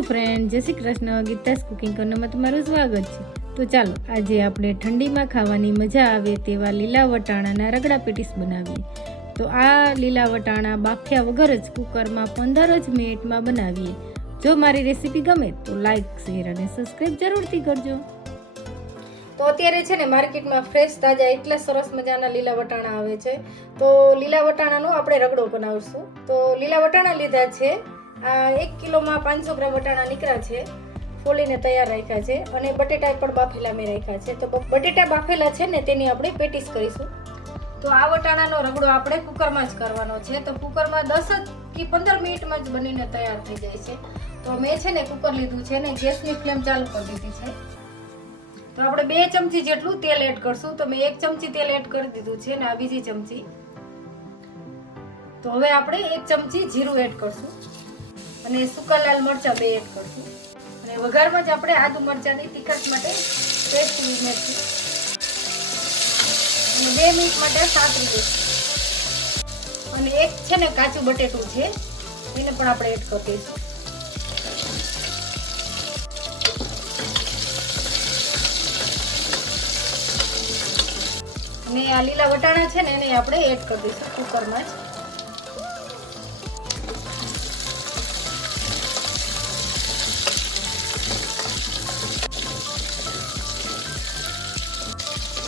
Friend, જય Shri Krishna. Geeta's cooking કોર્નરમાં તમારું સ્વાગત છે. તો ચાલો, આજે આપણે ઠંડીમાં ખાવાની મજા આવે તેવા લીલા વટાણાના રગડા પેટીસ બનાવીએ. તો આ લીલા વટાણા બાફ્યા વગર જ કુકરમાં પંદર જ મિનિટમાં બનાવીએ. જો મારી રેસીપી ગમે તો લાઇક શેર અને સબસ્ક્રાઈબ જરૂરથી કરજો. તો અત્યારે છે ને માર્કેટમાં ફ્રેશ તાજા એટલા સરસ મજાના લીલા વટાણા આવે છે. તો લીલા વટાણાનો આપણે રગડો બનાવશું. તો લીલા વટાણા લીધા છે આ એક કિલોમાં પાંચસો ગ્રામ વટાણા નીકળ્યા છે. ફોલીને તૈયાર રાખ્યા છે અને બટેટા પણ બાફેલા મેં રાખ્યા છે. તો બટેટા બાફેલા છે ને તેની આપણે પેટીસ કરીશું. તો આ વટાણાનો રગડો આપણે કુકરમાં જ કરવાનો છે. તો કુકરમાં દસ જ કે પંદર મિનિટમાં જ બનીને તૈયાર થઈ જાય છે. તો મેં છે ને કુકર લીધું છે ને ગેસની ફ્લેમ ચાલુ કરી દીધી છે. તો આપણે બે ચમચી જેટલું તેલ એડ કરશું. તો મેં એક ચમચી તેલ એડ કરી દીધું છે ને આ બીજી ચમચી. તો હવે આપણે એક ચમચી જીરું એડ કરશું. અને સૂકા લાલ મરચાં બે એડ કરશું. અને વઘારમાં જ આપણે આદુ મરચાંની તીખાશ માટે પેસ્ટ ઉમેરશું અને બે મિનિટ માટે સાતરી દઈશું. અને એક છે ને કાચું બટેટું છે, એને પણ આપણે એડ કરી દઈશું. અને આ લીલા વટાણા છે ને એને આપણે એડ કરી દઈશું કુકરમાં જ.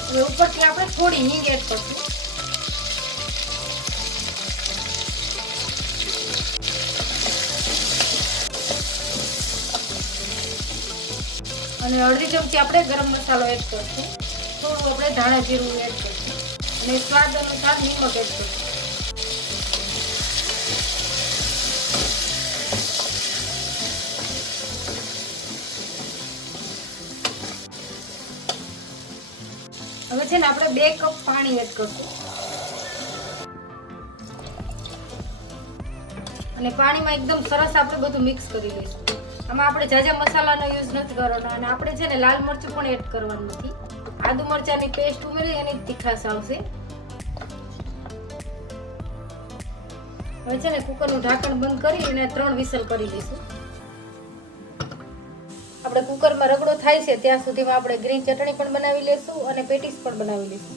હવે ઉપરથી આપણે થોડી હિંગ એડ કરશું. અને અડધી ચમચી આપણે ગરમ મસાલો એડ કરશું. થોડું આપણે ધાણા જીરું એડ કરશું. અને સ્વાદ અનુસાર નિમક એડ કરશું. છે ને, આપણે બે કપ પાણી એડ કરશું. અને પાણીમાં એકદમ સરસ આપણે બધું મિક્સ કરી લઈશું. આમાં આપણે જાજા મસાલાનો યુઝ નથી કરવાનો અને આપણે છે ને, લાલ મરચું પણ એડ કરવાનું નથી. આદુ મરચાંની પેસ્ટ ઉમેરી એની તીખાશ આવશે. હવે છે ને કુકરનું ઢાંકણ બંધ કરી અને ત્રણ વિસલ કરી લઈશું. આપણે કુકરમાં રગડો થાય છે, ત્યાં સુધીમાં આપણે ગ્રીન ચટણી પણ બનાવી લેશું અને પેટીસ પણ બનાવી લઈશું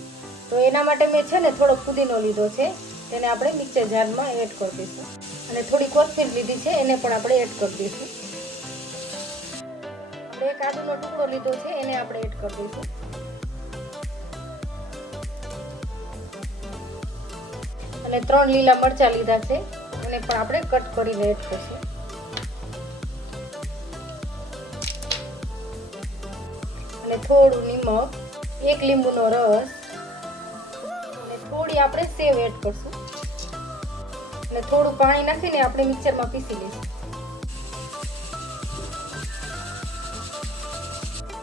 તો એના માટે મેં છે ને થોડો ફુદીનો લીધો છે, તેને આપણે મિક્સર જારમાં એડ કરી દઈશું. અને થોડી કોથમીર લીધી છે, એને પણ આપણે એડ કરી દઈશું. આપણે એક આદુનો ટુકડો લીધો છે, એને આપણે એડ કરી દઈશું. અને ત્રણ લીલા મરચાં લીધા છે, એને પણ આપણે કટ કરીને એડ કરશું. અને થોડું નિમક એક લીંબુનો રસ. અને થોડી આપણે સેવ એડ કરશું. અને થોડું પાણી નાખીને આપણે મિક્સરમાં પીસી લઈશું.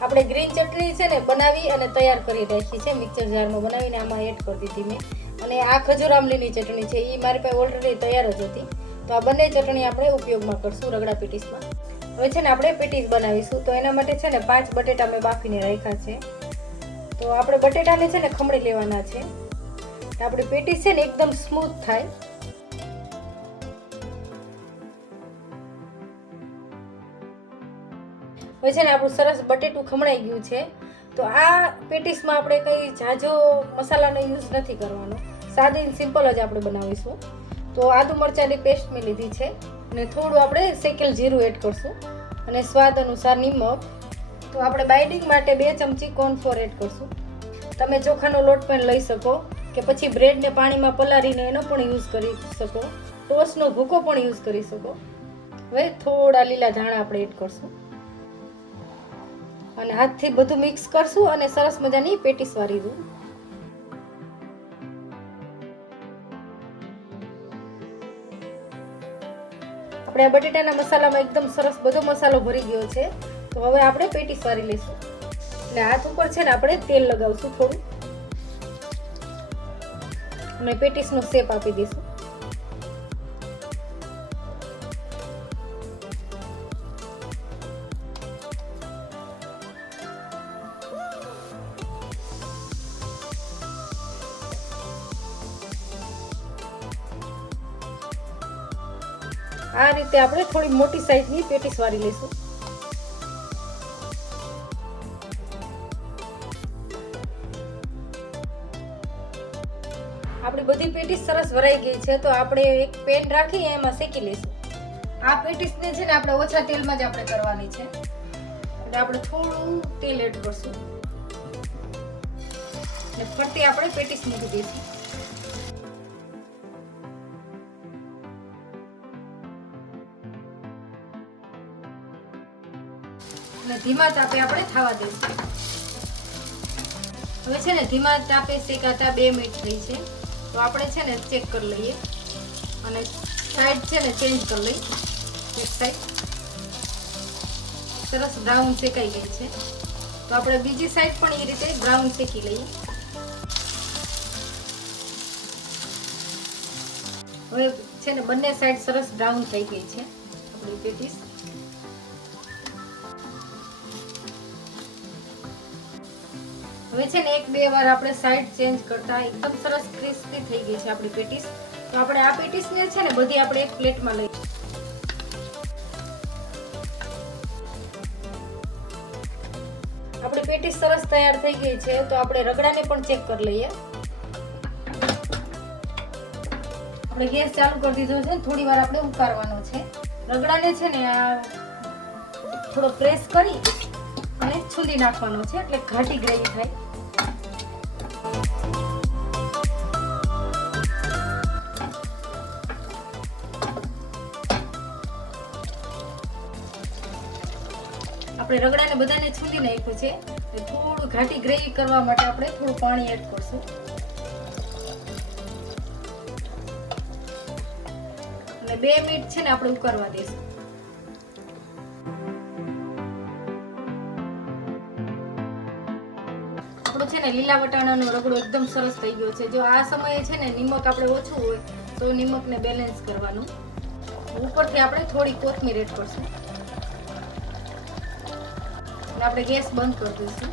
આપણે ગ્રીન ચટણી છે ને બનાવી અને તૈયાર કરી રાખી છે. મિક્સર જારમાં બનાવીને આમાં એડ કરી દીધી મેં. અને આ ખજૂર આમલીની ચટણી છે. એ મારી પાસે ઓલરેડી તૈયાર જ હતી. તો આ બંને ચટણી આપણે ઉપયોગમાં કરશું રગડા પેટીસમાં. હવે છે ને આપણે પેટીસ બનાવીશું. તો એના માટે છે ને પાંચ બટેટા મેં બાફીને રાખ્યા છે. તો આપણે બટેટાને છે ને ખમણી લેવાના છે. આપણે પેટીસ છે ને એકદમ સ્મૂથ થાય. હવે છે ને આપણું સરસ બટેટું ખમણાઈ ગયું છે. તો આ પેટીસમાં આપણે કંઈ ઝાઝો મસાલાનો યુઝ નથી કરવાનો. સાદી સિમ્પલ જ આપણે બનાવીશું. તો આદુ મરચાંની પેસ્ટ મેં લીધી છે. અને થોડું આપણે શેકેલ જીરું એડ કરશું. અને સ્વાદ અનુસાર નિમક. તો આપણે બાઇડિંગ માટે બે ચમચી કોર્નફ્લોર એડ કરશું. તમે ચોખાનો લોટ પણ લઈ શકો કે પછી બ્રેડને પાણીમાં પલાળીને એનો પણ યુઝ કરી શકો. ટોસનો ભૂકો પણ યુઝ કરી શકો. હવે થોડા લીલા ધાણા આપણે એડ કરશું. અને હાથથી બધું મિક્સ કરશું અને સરસ મજાની પેટીસ વારી દઉં. આપણે બટેટાના મસાલામાં એકદમ સરસ બધો મસાલો ભરી ગયો છે. તો હવે આપણે પેટીસ વારી લઈશું. એટલે હાથ ઉપર છે ને આપણે તેલ લગાવશું થોડું. અને પેટીસનો શેપ આપી દઈશું. આ રીતે આપણે થોડી મોટી સાઈઝની પેટીસ વાળી લઈશું. આપણી બધી પેટીસ સરસ ભરાઈ ગઈ છે, તો આપણે એક પેન રાખી એમાં શેકી લઈશું. આ પેટીસને છે ને આપણે ઓછા તેલમાં જ આપણે કરવાની છે. એટલે આપણે થોડું તેલ એડ કરશું. ફરતી આપણે પેટીસ મૂકી દઈશું. અને ધીમા તાપે આપણે થવા દઈશું. હવે છે ને ધીમા તાપે શેકાતા બે મિનિટ થઈ છે. તો આપણે છે ને ચેક કરી લઈએ. અને સાઈડ છે ને ચેન્જ કરી લઈ એક સાઈડ સરસ બ્રાઉન શેકાઈ ગઈ છે. તો આપણે બીજી સાઈડ પણ એ રીતે બ્રાઉન શેકી લઈએ. હવે છે ને બંને સાઈડ સરસ બ્રાઉન થઈ ગઈ છે. આપણી પેટીસ. હવે છે ને એક બે વાર આપણે સાઈડ ચેન્જ કરતા એકદમ સરસ ક્રિસ્પી થઈ ગઈ છે આપણી પેટીસ. તો આપણે આ પેટીસને છે ને બધી આપણે એક પ્લેટમાં લઈ આપણી પેટીસ સરસ તૈયાર થઈ ગઈ છે, તો આપણે રગડાને પણ ચેક કરી લઈએ. આપણે ગેસ ચાલુ કરી દીધો છે, થોડી વાર આપણે ઉકાળવાનો છે. રગડાને છે ને આ થોડો પ્રેસ કરી અને છૂલી નાખવાનો છે, એટલે ઘાટી ગ્રેવી થાય. આપણે રગડાને બધાને છૂંદી નાખ્યું છે. થોડું ઘાટી ગ્રેવી કરવા માટે આપણે થોડું પાણી એડ કરશું. અને બે મિનિટ છે ને આપણે ઉકાળવા દઈશું. આપણો છે ને લીલા વટાણાનો રગડો એકદમ સરસ થઈ ગયો છે. જો આ સમયે છે ને નિમક આપણે ઓછું હોય, તો નિમકને બેલેન્સ કરવાનું. ઉપરથી આપણે થોડી કોથમીર એડ કરશું. અને આપણે ગેસ બંધ કરી દઈશું.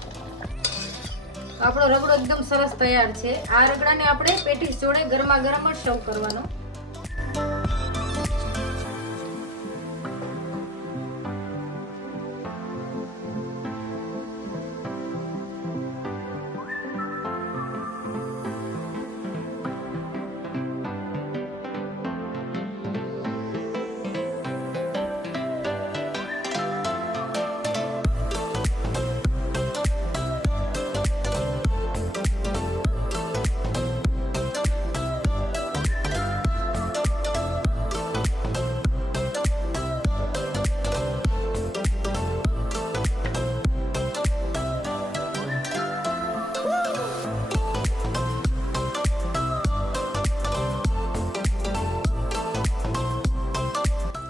આપણો રગડો એકદમ સરસ તૈયાર છે. આ રગડાને આપણે પેટીસ જોડે ગરમા ગરમ જ સર્વ કરવાનો.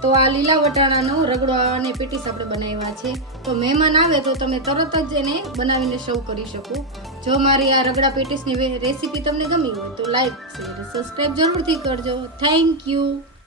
તો આ લીલા વટાણાનો રગડો અને પેટીસ આપણે બનાવ્યા છે. તો મહેમાન આવે તો તમે તરત જ એને બનાવીને સર્વ કરી શકો. જો મારી આ રગડા પેટીસની રેસીપી તમને ગમી હોય તો લાઈક, શેર સબસ્ક્રાઈબ જરૂરથી કરજો. Thank you.